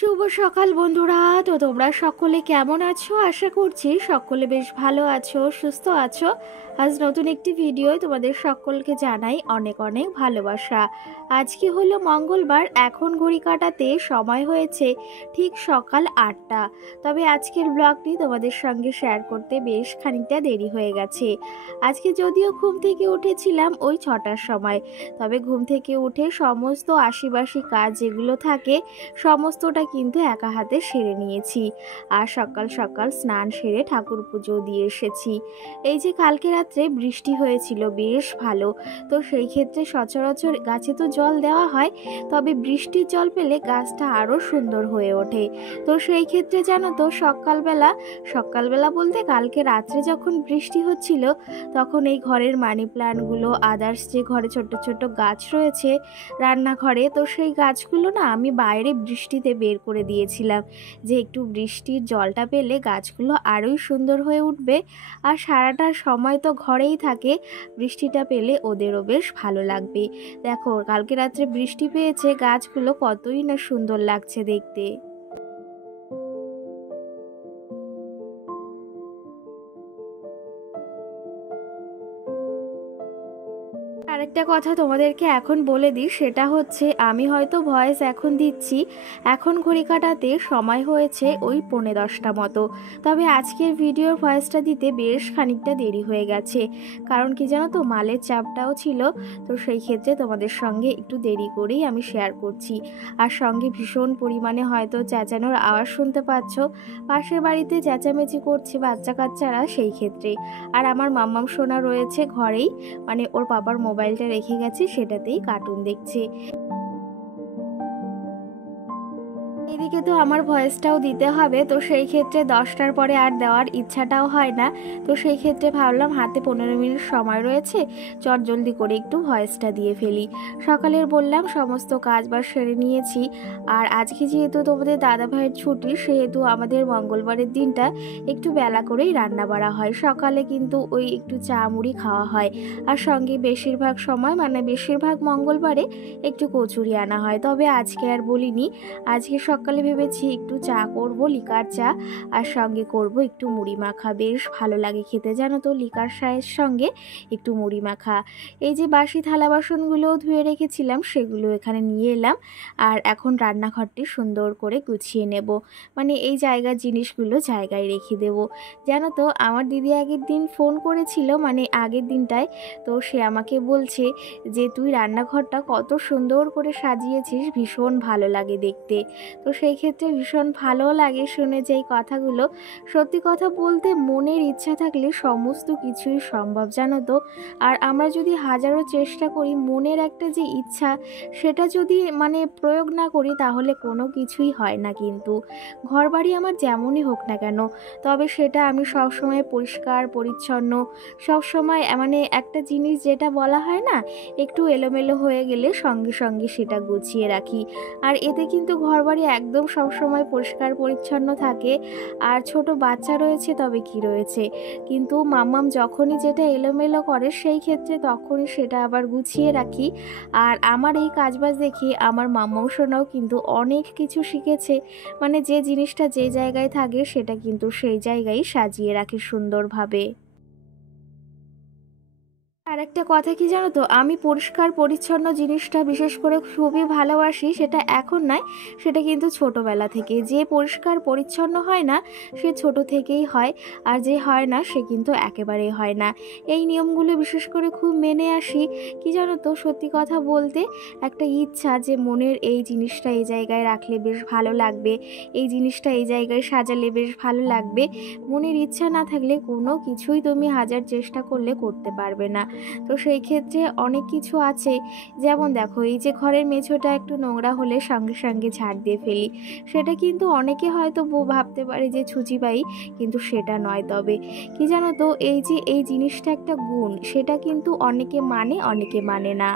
শুভ সকাল বন্ধুরা। তো তোমরা সকলে কেমন আছো? আশা করছি সকলে বেশ ভালো আছো, সুস্থ আছো। আজ নতুন একটি ভিডিও তোমাদের সকলকে জানাই অনেক অনেক ভালোবাসা। আজকে হলো মঙ্গলবার, এখন ঘড়ি কাটাতে সময় হয়েছে ঠিক সকাল 8টা। তবে আজকের ব্লগটি তোমাদের সঙ্গে শেয়ার করতে বেশ খানিকটা দেরি হয়ে গেছে। আজকে যদিও ঘুম থেকে উঠেছিলাম ওই 6টার সময়, তবে ঘুম থেকে উঠে সমস্ত আশিবাসি কাজ যেগুলো থাকে সমস্তটা কিন্তু একা হাতে সেরে নিয়েছি। আর সকাল সকাল স্নান সেরে ঠাকুর পুজো দিয়ে এসেছি। এই যে কালকে রাত্রে বৃষ্টি হয়েছিল বেশ ভালো, তো সেই ক্ষেত্রে সচরাচর গাছে তো জল দেওয়া হয়, তবে বৃষ্টির জল পেলে গাছটা আরও সুন্দর হয়ে ওঠে। তো সেই ক্ষেত্রে জানো তো সকালবেলা বলতে কালকে রাত্রে যখন বৃষ্টি হচ্ছিল, তখন এই ঘরের মানি প্ল্যান্টগুলো, আদার্স যে ঘরে ছোট ছোট গাছ রয়েছে রান্নাঘরে, তো সেই গাছগুলো না আমি বাইরে বৃষ্টিতে বের করে দিয়েছিলাম, যে একটু বৃষ্টির জলটা পেলে গাছগুলো আরোই সুন্দর হয়ে উঠবে। আর সারাটা সময় তো ঘরেই থাকে, বৃষ্টিটা পেলে ওদেরও বেশ ভালো লাগবে। দেখো কালকে রাত্রে বৃষ্টি পেয়েছে, গাছগুলো কতই না সুন্দর লাগছে দেখতে। আরেকটা কথা তোমাদেরকে এখন বলে দিই, সেটা হচ্ছে আমি হয়তো ভয়েস এখন দিচ্ছি, এখন ঘড়ি কাটাতে সময় হয়েছে ওই 10:45 মতো। তবে আজকের ভিডিওর ভয়েসটা দিতে বেশ খানিকটা দেরি হয়ে গেছে, কারণ কি জানো তো, মালের চাপটাও ছিল। তো সেই ক্ষেত্রে তোমাদের সঙ্গে একটু দেরি করেই আমি শেয়ার করছি। আর সঙ্গে ভীষণ পরিমাণে হয়তো চেঁচানোর আওয়াজ শুনতে পাচ্ছ, পাশের বাড়িতে চেঁচামেচি করছে বাচ্চা কাচ্চারা সেই ক্ষেত্রে। আর আমার মাম্মাম সোনা রয়েছে ঘরেই, মানে ওর বাবার মোবাইলটা রেখে গেছে, সেটাতেই কার্টুন দেখছে। এদিকে তো আমার ভয়েসটাও দিতে হবে, তো সেই ক্ষেত্রে 10টার পরে আর দেওয়ার ইচ্ছাটাও হয় না। তো সেই ক্ষেত্রে ভাবলাম হাতে 15 মিনিট সময় রয়েছে, জলদি করে একটু ভয়েসটা দিয়ে ফেলি। সকালের বললাম সমস্ত কাজ বাজ সেরে নিয়েছি। আর আজকে যেহেতু তোমাদের দাদা ভাইয়ের ছুটি, সেহেতু আমাদের মঙ্গলবারের দিনটা একটু বেলা করেই রান্না বাড়া হয়। সকালে কিন্তু ওই একটু চা মুড়ি খাওয়া হয়, আর সঙ্গে বেশিরভাগ সময় মানে বেশিরভাগ মঙ্গলবারে একটু কচুরি আনা হয়। তবে আজকে আর বলিনি, আজকে সকালে ভেবেছি একটু চা করব, লিকার চা, আর সঙ্গে করব একটু মুড়ি মাখা। বেশ ভালো লাগে খেতে জানো তো, লিকার চায়ের সঙ্গে একটু মুড়ি মাখা। এই যে বাসি থালা বাসনগুলোও ধুয়ে রেখেছিলাম, সেগুলো এখানে নিয়ে এলাম। আর এখন রান্নাঘরটি সুন্দর করে গুছিয়ে নেব, মানে এই জায়গার জিনিসগুলো জায়গায় রেখে দেব। জানো তো আমার দিদি আগের দিন ফোন করেছিল, মানে আগের দিনটায়, তো সে আমাকে বলছে যে তুই রান্নাঘরটা কত সুন্দর করে সাজিয়েছিস, ভীষণ ভালো লাগে দেখতে। তো সেই ক্ষেত্রে ভীষণ ভালো লাগে শুনে যে এই কথাগুলো। সত্যি কথা বলতে মনের ইচ্ছা থাকলে সমস্ত কিছুই সম্ভব জানো তো। আর আমরা যদি হাজারো চেষ্টা করি, মনের একটা যে ইচ্ছা, সেটা যদি মানে প্রয়োগ না করি, তাহলে কোনো কিছুই হয় না। কিন্তু ঘরবাড়ি আমার যেমনই হোক না কেন, তবে সেটা আমি সবসময় পরিষ্কার পরিচ্ছন্ন, সবসময় মানে একটা জিনিস যেটা বলা হয় না, একটু এলোমেলো হয়ে গেলে সঙ্গে সঙ্গে সেটা গুছিয়ে রাখি। আর এতে কিন্তু ঘরবাড়ি একদম সবসময় পরিষ্কার পরিচ্ছন্ন থাকে। আর ছোট বাচ্চা রয়েছে তবে কি রয়েছে, কিন্তু মাম্মাম যখনই যেটা এলোমেলো করে, সেই ক্ষেত্রে তখনই সেটা আবার গুছিয়ে রাখি। আর আমার এই কাজবাজ দেখি আমার মাম্মাম সোনাও কিন্তু অনেক কিছু শিখেছে, মানে যে জিনিসটা যে জায়গায় থাকে সেটা কিন্তু সেই জায়গায় সাজিয়ে রাখি সুন্দরভাবে। আর একটা কথা কি জানো তো, আমি পরিষ্কার পরিচ্ছন্ন জিনিসটা বিশেষ করে খুবই ভালোবাসি। সেটা এখন নয়, সেটা কিন্তু ছোটবেলা থেকে। যে পরিষ্কার পরিচ্ছন্ন হয় না সে ছোট থেকেই হয়, আর যে হয় না সে কিন্তু একেবারেই হয় না। এই নিয়মগুলো বিশেষ করে খুব মেনে আসি। কি জানো তো, সত্যি কথা বলতে একটা ইচ্ছা যে মনের এই জিনিসটা এই জায়গায় রাখলে বেশ ভালো লাগবে, এই জিনিসটা এই জায়গায় সাজালে বেশ ভালো লাগবে। মনের ইচ্ছা না থাকলে কোনো কিছুই তুমি হাজার চেষ্টা করলে করতে পারবে না। তো সেই ক্ষেত্রে অনেক কিছু আছে, যেমন দেখো এই যে ঘরের মেঝোটা একটু নোংরা হলে সঙ্গে সঙ্গে ঝাড় দিয়ে ফেলি। সেটা কিন্তু অনেকে হয়তো ভাবতে পারে যে ছুচিবাই, কিন্তু সেটা নয়। তবে কি জানো তো, এই যে এই জিনিসটা একটা গুণ, সেটা কিন্তু অনেকে মানে অনেকে মানে না।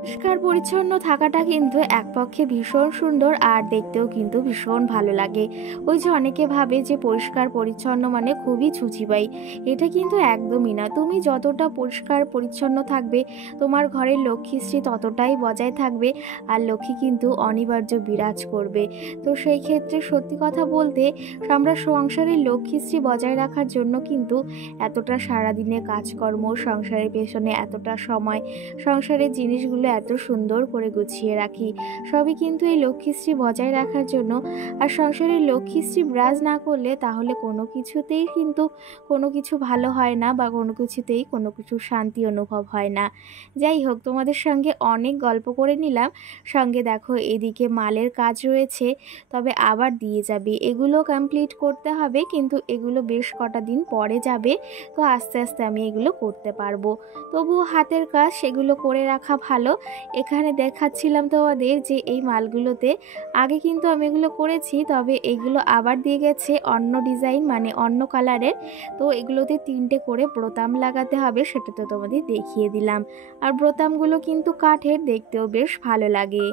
পরিষ্কার পরিচ্ছন্ন থাকাটা কিন্তু এক পক্ষে ভীষণ সুন্দর আর দেখতেও কিন্তু ভীষণ ভালো লাগে। ওই যে অনেকে ভাবে যে পরিষ্কার পরিচ্ছন্ন মানে খুবই ছুঁচিবাই, এটা কিন্তু একদমই না। তুমি যতটা পরিষ্কার পরিচ্ছন্ন থাকবে তোমার ঘরের লক্ষ্মীশ্রী ততটাই বজায় থাকবে, আর লক্ষ্মী কিন্তু অনিবার্য বিরাজ করবে। তো সেই ক্ষেত্রে সত্যি কথা বলতে আমরা সংসারের লক্ষ্মীশ্রী বজায় রাখার জন্য কিন্তু এতটা সারাদিনের কাজকর্ম, সংসারের পেছনে এতটা সময়, সংসারের জিনিসগুলো এত সুন্দর করে গুছিয়ে রাখি, সবই কিন্তু এই লক্ষ্মীশ্রী বজায় রাখার জন্য। আর সংসারের লক্ষ্মীশ্রী বিরাজ না করলে তাহলে কোনো কিছুতেই কিন্তু কোনো কিছু ভালো হয় না, বা কোনো কিছুতেই কোনো কিছু শান্তি অনুভব হয় না। যাই হোক, তোমাদের সঙ্গে অনেক গল্প করে নিলাম। সঙ্গে দেখো এদিকে মালের কাজ রয়েছে, তবে আবার দিয়ে যাবে, এগুলো কমপ্লিট করতে হবে, কিন্তু এগুলো বেশ কটা দিন পরে যাবে। তো আস্তে আস্তে আমি এগুলো করতে পারবো, তবুও হাতের কাজ সেগুলো করে রাখা ভালো। এখানে দেখাচ্ছিলাম তোমাদের যে এই মালগুলোতে আগে কিন্তু আমি এগুলো করেছি, তবে এগুলো আবার দিয়ে গেছে অন্য ডিজাইন, মানে অন্য কালারের। তো এগুলোতে 3টে করে বোতাম লাগাতে হবে, সেটা তো তোমাদের দেখিয়ে দিলাম। আর বোতামগুলো কিন্তু কাঠের, দেখতেও বেশ ভালো লাগে।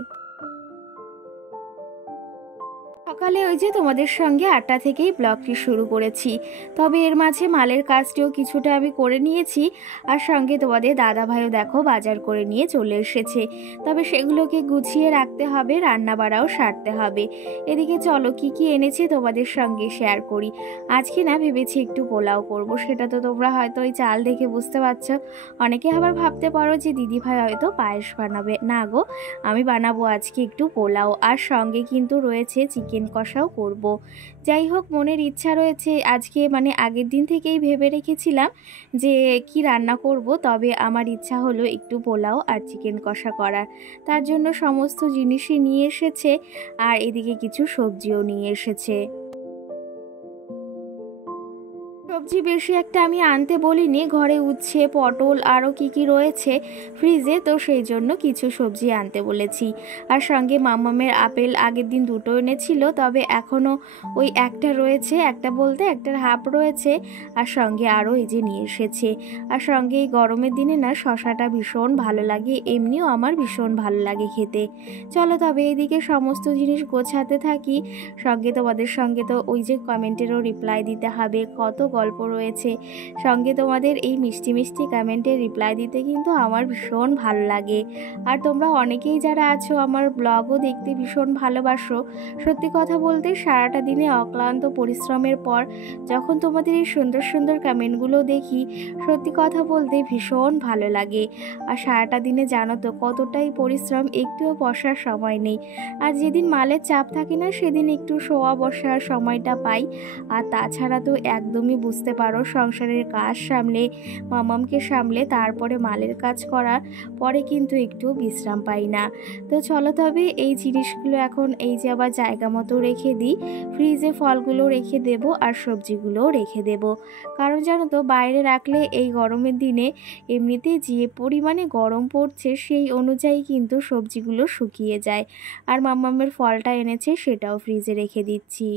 সকালে ওই যে তোমাদের সঙ্গে 8টা থেকেই ব্লগটি শুরু করেছি, তবে এর মাঝে মালের কাজটিও কিছুটা আমি করে নিয়েছি। আর সঙ্গে তোমাদের দাদা ভাইও দেখো বাজার করে নিয়ে চলে এসেছে, তবে সেগুলোকে গুছিয়ে রাখতে হবে, রান্না বাড়াও সারতে হবে। এদিকে চলো কি কি এনেছে তোমাদের সঙ্গে শেয়ার করি। আজকে না ভেবেছি একটু পোলাও করব, সেটা তো তোমরা হয়তো ওই চাল দেখে বুঝতে পারছো। অনেকে আবার ভাবতে পারো যে দিদি ভাই হয়তো পায়েস বানাবে, না গো, আমি বানাবো আজকে একটু পোলাও, আর সঙ্গে কিন্তু রয়েছে চিকেন কষাও করব। যাই হোক, মনের ইচ্ছা রয়েছে আজকে, মানে আগের দিন থেকেই ভেবে রেখেছিলাম যে কি রান্না করব, তবে আমার ইচ্ছা হলো একটু পোলাও আর চিকেন কষা করার। তার জন্য সমস্ত জিনিসই নিয়ে এসেছে, আর এদিকে কিছু সবজিও নিয়ে এসেছে। সবজি বেশি একটা আমি আনতে বলিনি, ঘরে উচ্ছে পটল আরও কি রয়েছে ফ্রিজে, তো সেই জন্য কিছু সবজি আনতে বলেছি। আর সঙ্গে মামামের আপেল আগের দিন 2টো এনেছিল, তবে এখনও ওই একটা রয়েছে, একটা বলতে একটার হাফ রয়েছে। আর সঙ্গে আরও এই যে নিয়ে এসেছে। আর সঙ্গে এই গরমের দিনে না শশাটা ভীষণ ভালো লাগে, এমনিও আমার ভীষণ ভালো লাগে খেতে। চলো তবে এদিকে সমস্ত জিনিস গোছাতে থাকি। সঙ্গে তোমাদের সঙ্গে তো ওই যে কমেন্টেরও রিপ্লাই দিতে হবে, কত গল্প রয়েছে। সঙ্গে তোমাদের এই মিষ্টি মিষ্টি কমেন্টের রিপ্লাই দিতে কিন্তু আমার ভীষণ ভালো লাগে। আর তোমরা অনেকেই যারা আছো আমার ব্লগও দেখতে ভীষণ ভালোবাসো। সত্যি কথা বলতে সারাটা দিনে অক্লান্ত পরিশ্রমের পর যখন তোমাদের এই সুন্দর সুন্দর কমেন্টগুলো দেখি, সত্যি কথা বলতে ভীষণ ভালো লাগে। আর সারাটা দিনে জানো তো কতটাই পরিশ্রম, একটুও বসার সময় নেই। আর যেদিন মালের চাপ থাকে না সেদিন একটু শোয়া বসার সময়টা পাই, আর তাছাড়া তো একদমই বুঝতে পারো সংসারের কাজ সামলে, মামামকে সামলে তারপরে মালের কাজ করার পরে কিন্তু একটু বিশ্রাম পাই না। তো চলো তবে এই জিনিসগুলো এখন এই যে আবার জায়গা মতো রেখে দিই, ফ্রিজে ফলগুলো রেখে দেব আর সবজিগুলোও রেখে দেব। কারণ জানো তো বাইরে রাখলে এই গরমের দিনে এমনিতে যে পরিমাণে গরম পড়ছে সেই অনুযায়ী কিন্তু সবজিগুলো শুকিয়ে যায়। আর মামামের ফলটা এনেছে সেটাও ফ্রিজে রেখে দিচ্ছি।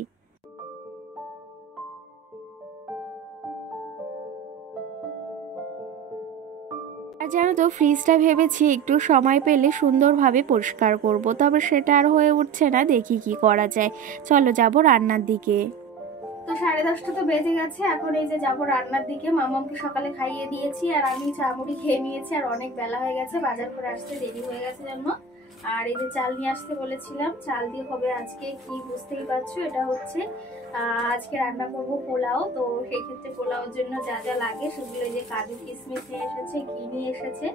আর জানো তো ফ্রিজটা ভেবেছি একটু সময় পেলে সুন্দরভাবে পরিষ্কার করব, তবে সেটা আর হয়ে উঠছে না, দেখি কি করা যায়। চলো যাব রান্নার দিকে। তো 10:30 তো বেজে গেছে, এখন এই যে যাবো রান্নার দিকে। মামামকে সকালে খাইয়ে দিয়েছি আর আমি চা মুড়ি খেয়ে নিয়েছি, আর অনেক বেলা হয়ে গেছে, বাজার করে আসতে দেরি হয়ে গেছে জন্য। আর এই যে চাল নিয়ে আসতে বলেছিলাম, চাল দিয়ে হবে আজকে কি বুঝতেই পারছো, এটা হচ্ছে আজকে রান্না করব পোলাও। তো সেই ক্ষেত্রে পোলাওর জন্য যা যা লাগে সেগুলো, এই যে কাজু কিশমিশ নিয়ে এসেছে, ঘি নিয়ে এসেছে,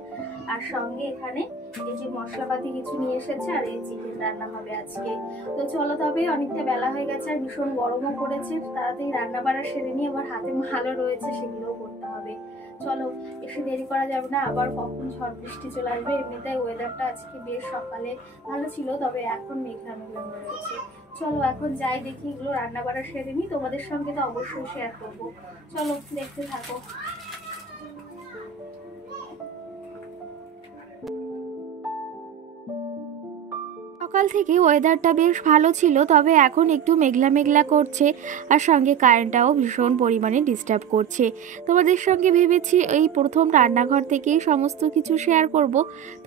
আর সঙ্গে এখানে এই যে মশলাপাতি কিছু নিয়ে এসেছে, আর এই চিকেন রান্না হবে আজকে। তো চলো তবে, অনেকটা বেলা হয়ে গেছে আর ভীষণ গরমও পড়েছে, তাড়াতাড়ি রান্না বাড়া সেরে নিয়ে আবার হাতে মালও রয়েছে, সেগুলোও করতে হবে। চলো, এসে দেরি করা যাবে না, আবার কখন ঝড় বৃষ্টি চলে আসবে। এমনিতে ওয়েদারটা আজকে বেশ সকালে ভালো ছিল, তবে এখন মেঘলা মেঘলা হয়ে রয়েছে। চলো এখন যাই, দেখি এগুলো রান্না বাড়া সেরে নিই, তোমাদের সঙ্গে তো অবশ্যই শেয়ার করবো। চলো দেখতে থাকো। সকাল থেকে ওয়েদারটা বেশ ভালো ছিল, তবে এখন একটু মেঘলা মেঘলা করছে আর সঙ্গে কারেন্টটাও ভীষণ পরিমাণে ডিস্টার্ব করছে। তোমাদের সঙ্গে ভেবেছি এই প্রথম রান্নাঘর থেকেই সমস্ত কিছু শেয়ার করব,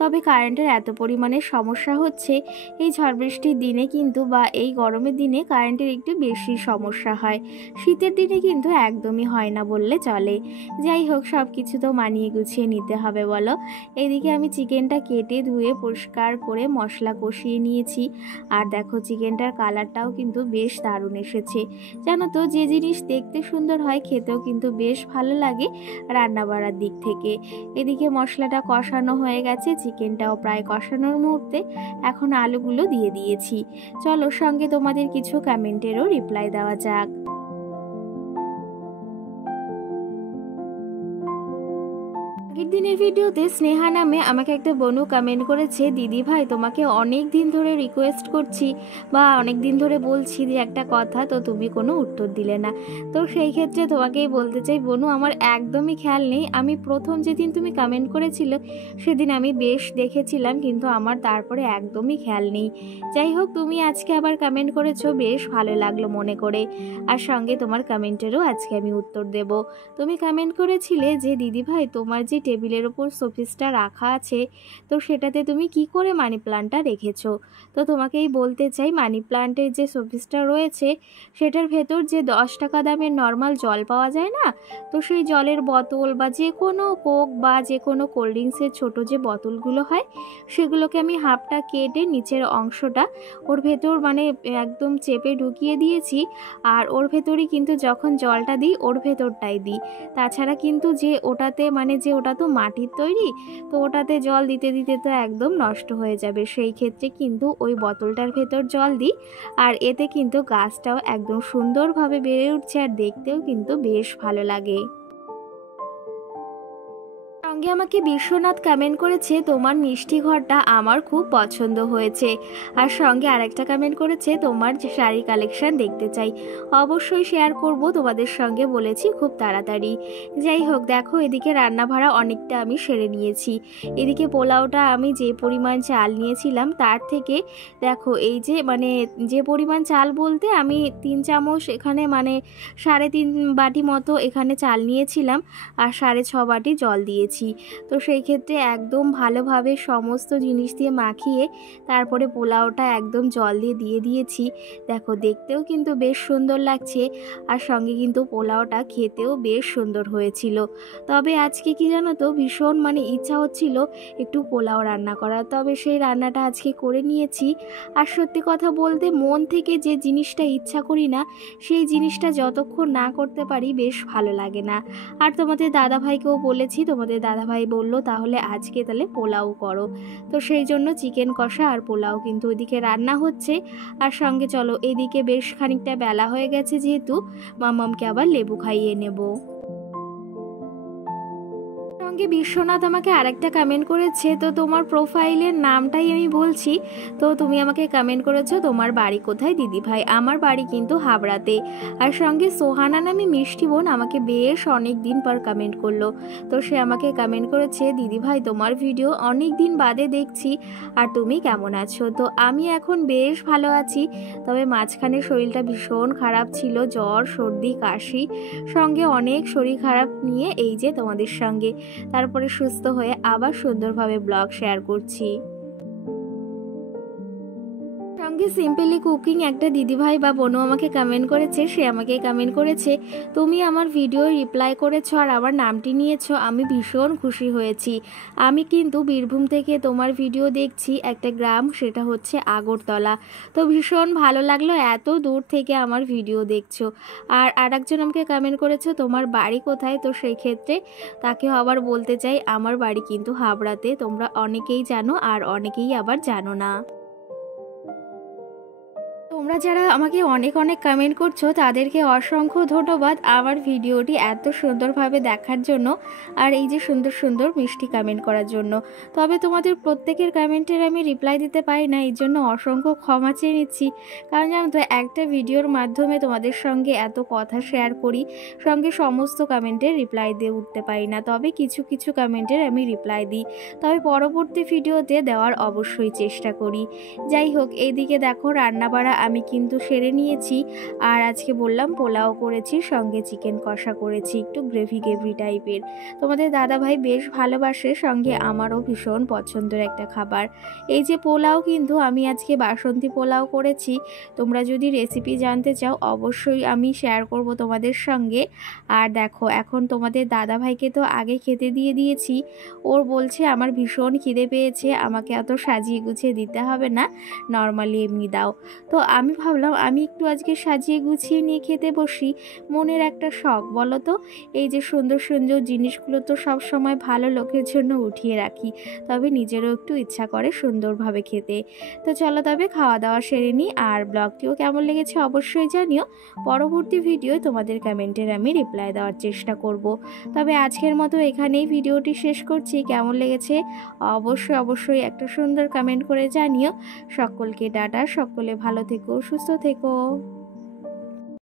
তবে কারেন্টের এত পরিমাণে সমস্যা হচ্ছে এই ঝড় বৃষ্টির দিনে কিন্তু, বা এই গরমের দিনে কারেন্টের একটু বেশি সমস্যা হয়। শীতের দিনে কিন্তু একদমই হয় না বললে চলে। যাই হোক, সব কিছু তো মানিয়ে গুছিয়ে নিতে হবে বলো। এদিকে আমি চিকেনটা কেটে ধুয়ে পরিষ্কার করে মশলা কষিয়ে নিয়েছি। আর দেখো চিকেনটার কালারটাও কিন্তু বেশ দারুণ এসেছে। জানো তো, যে জিনিস দেখতে সুন্দর হয় খেতেও কিন্তু বেশ ভালো লাগে রান্না বাড়ার দিক থেকে। এদিকে মশলাটা কষানো হয়ে গেছে, চিকেনটাও প্রায় কষানোর মুহূর্তে এখন আলুগুলো দিয়ে দিয়েছি। চলো সঙ্গে তোমাদের কিছু কমেন্টেরও রিপ্লাই দেওয়া যাক। আগের দিনের ভিডিওতে স্নেহা নামে আমাকে একটা বনু কমেন্ট করেছে, দিদি ভাই তোমাকে অনেক দিন ধরে রিকোয়েস্ট করছি বা অনেক দিন ধরে বলছি যে একটা কথা, তো তুমি কোনো উত্তর দিলে না। তো সেই ক্ষেত্রে তোমাকেই বলতে চাই বনু, আমার একদমই খেয়াল নেই। আমি প্রথম যেদিন তুমি কমেন্ট করেছিল সেদিন আমি বেশ দেখেছিলাম, কিন্তু আমার তারপরে একদমই খেয়াল নেই। যাই হোক, তুমি আজকে আবার কমেন্ট করেছো, বেশ ভালো লাগলো মনে করে। আর সঙ্গে তোমার কমেন্টেরও আজকে আমি উত্তর দেব। তুমি কমেন্ট করেছিলে যে দিদি ভাই তোমার যে টেবিলের ওপর শোপিসটা রাখা আছে, তো সেটাতে তুমি কি করে মানি প্লান্টটা রেখেছো। তো তোমাকেই বলতে চাই, মানি প্লান্টের যে শোপিসটা রয়েছে সেটার ভেতর যে 10 টাকা দামের নর্মাল জল পাওয়া যায় না, তো সেই জলের বোতল বা যে কোনো কোক বা যে কোনো কোল্ড ড্রিঙ্কসের ছোটো যে বোতলগুলো হয়, সেগুলোকে আমি হাফটা কেটে নিচের অংশটা ওর ভেতর মানে একদম চেপে ঢুকিয়ে দিয়েছি। আর ওর ভেতরই কিন্তু যখন জলটা দিই ওর ভেতরটাই দিই। তাছাড়া কিন্তু যে ওটাতে মানে যে ওটা তো মাটির তৈরি, তো ওটাতে জল দিতে দিতে তো একদম নষ্ট হয়ে যাবে। সেই ক্ষেত্রে কিন্তু ওই বোতলটার ভেতর জল দিই। আর এতে কিন্তু গাছটাও একদম সুন্দরভাবে বেড়ে উঠছে আর দেখতেও কিন্তু বেশ ভালো লাগে। সঙ্গে আমাকে বিশ্বনাথ কমেন্ট করেছে, তোমার মিষ্টি ঘরটা আমার খুব পছন্দ হয়েছে। আর সঙ্গে আরেকটা কমেন্ট করেছে, তোমার যে শাড়ি কালেকশন দেখতে চাই। অবশ্যই শেয়ার করব তোমাদের সঙ্গে, বলেছি খুব তাড়াতাড়ি। যাই হোক, দেখো এদিকে রান্না ভাড়া অনেকটা আমি সেরে নিয়েছি। এদিকে পোলাওটা আমি যে পরিমাণ চাল নিয়েছিলাম তার থেকে দেখো এই যে মানে যে পরিমাণ চাল বলতে আমি 3 চামচ এখানে মানে 3.5 বাটি মতো এখানে চাল নিয়েছিলাম আর 6.5 বাটি জল দিয়েছি। তো সেই ক্ষেত্রে একদম ভালোভাবে সমস্ত জিনিস দিয়ে মাখিয়ে তারপরে পোলাওটা একদম জল দিয়ে দিয়েছি। দেখো দেখতেও কিন্তু বেশ সুন্দর লাগছে আর সঙ্গে কিন্তু পোলাওটা খেতেও বেশ সুন্দর হয়েছিল। তবে আজকে কি জানো তো, ভীষণ মানে ইচ্ছা হচ্ছিল একটু পোলাও রান্না করার, তবে সেই রান্নাটা আজকে করে নিয়েছি। আর সত্যি কথা বলতে মন থেকে যে জিনিসটা ইচ্ছা করি না, সেই জিনিসটা যতক্ষণ না করতে পারি বেশ ভালো লাগে না। আর তোমাদের দাদাভাইকেও বলেছি, তোমাদের দাদাভাই বলল তাহলে আজকে তাহলে পোলাও করো। তো সেই জন্য চিকেন কষা আর পোলাও কিন্তু ওইদিকে রান্না হচ্ছে। আর সঙ্গে চলো এদিকে বেশ খানিকটা বেলা হয়ে গেছে, যেহেতু মামামকে আবার লেবু খাইয়ে নেব। সঙ্গে বিশ্বনাথ আমাকে আরেকটা কমেন্ট করেছে, তো তোমার প্রোফাইলের নামটাই আমি বলছি। তো তুমি আমাকে কমেন্ট করেছো তোমার বাড়ি কোথায় দিদি ভাই। আমার বাড়ি কিন্তু হাবড়াতে। আর সঙ্গে সোহানা নামে মিষ্টি বোন আমাকে বেশ অনেক দিন পর কমেন্ট করলো। তো সে আমাকে কমেন্ট করেছে, দিদি ভাই তোমার ভিডিও অনেক দিন বাদে দেখছি, আর তুমি কেমন আছো। তো আমি এখন বেশ ভালো আছি, তবে মাঝখানে শরীরটা ভীষণ খারাপ ছিল, জ্বর সর্দি কাশি সঙ্গে অনেক শরীর খারাপ নিয়ে এই যে তোমাদের সঙ্গে তারপরে সুস্থ হয়ে আবার সুন্দরভাবে ব্লগ শেয়ার করছি। সঙ্গে সিম্পলি কুকিং একটা দিদিভাই বা বোনও আমাকে কমেন্ট করেছে, সে আমাকে কমেন্ট করেছে তুমি আমার ভিডিও রিপ্লাই করেছো আর আমার নামটি নিয়েছো, আমি ভীষণ খুশি হয়েছি। আমি কিন্তু বীরভূম থেকে তোমার ভিডিও দেখছি, একটা গ্রাম সেটা হচ্ছে আগরতলা। তো ভীষণ ভালো লাগলো এত দূর থেকে আমার ভিডিও দেখছো। আর আরেকজন আমাকে কমেন্ট করেছো তোমার বাড়ি কোথায়। তো সেই ক্ষেত্রে তাকেও আবার বলতে চাই আমার বাড়ি কিন্তু হাবড়াতে, তোমরা অনেকেই জানো আর অনেকেই আবার জানো না। তোমরা যারা আমাকে অনেক অনেক কমেন্ট করছো তাদেরকে অসংখ্য ধন্যবাদ আমার ভিডিওটি এত সুন্দরভাবে দেখার জন্য আর এই যে সুন্দর সুন্দর মিষ্টি কমেন্ট করার জন্য। তবে তোমাদের প্রত্যেকের কমেন্টের আমি রিপ্লাই দিতে পারি না, এই জন্য অসংখ্য ক্ষমা চেয়ে নিচ্ছি। কারণ জানো তো, একটা ভিডিওর মাধ্যমে তোমাদের সঙ্গে এত কথা শেয়ার করি, সঙ্গে সমস্ত কমেন্টের রিপ্লাই দিয়ে উঠতে পারি না। তবে কিছু কিছু কমেন্টের আমি রিপ্লাই দিই, তবে পরবর্তী ভিডিওতে দেওয়ার অবশ্যই চেষ্টা করি। যাই হোক, এইদিকে দেখো রান্নাবাড়া আমি কিন্তু সেরে নিয়েছি। আর আজকে বললাম পোলাও করেছি, সঙ্গে চিকেন কষা করেছি, একটু গ্রেভি গ্রেভি টাইপের। তোমাদের দাদাভাই বেশ ভালোবাসে, সঙ্গে আমারও ভীষণ পছন্দের একটা খাবার। এই যে পোলাও, কিন্তু আমি আজকে বাসন্তী পোলাও করেছি। তোমরা যদি রেসিপি জানতে চাও অবশ্যই আমি শেয়ার করব তোমাদের সঙ্গে। আর দেখো, এখন তোমাদের দাদাভাইকে তো আগে খেতে দিয়ে দিয়েছি। ওর বলছে আমার ভীষণ খিদে পেয়েছে, আমাকে এত সাজিয়ে গুছিয়ে দিতে হবে না, নর্মালি এমনি দাও। তো আমি ভাবলাম আমি একটু আজকে সাজিয়ে গুছিয়ে নিয়ে খেতে বসি। মনের একটা শখ বলো তো, এই যে সুন্দর সুন্দর জিনিসগুলো তো সব সময় ভালো লোকের জন্য উঠিয়ে রাখি, তবে নিজেরও একটু ইচ্ছা করে সুন্দরভাবে খেতে। তো চলো তবে খাওয়া দাওয়া সেরে নিই। আর ব্লগটিও কেমন লেগেছে অবশ্যই জানিও। পরবর্তী ভিডিও তোমাদের কমেন্টের আমি রিপ্লাই দেওয়ার চেষ্টা করব। তবে আজকের মতো এখানেই ভিডিওটি শেষ করছি। কেমন লেগেছে অবশ্যই অবশ্যই একটা সুন্দর কমেন্ট করে জানিও। সকলকে টাটা, সকলে ভালো থেকো, সুস্থ থেকো।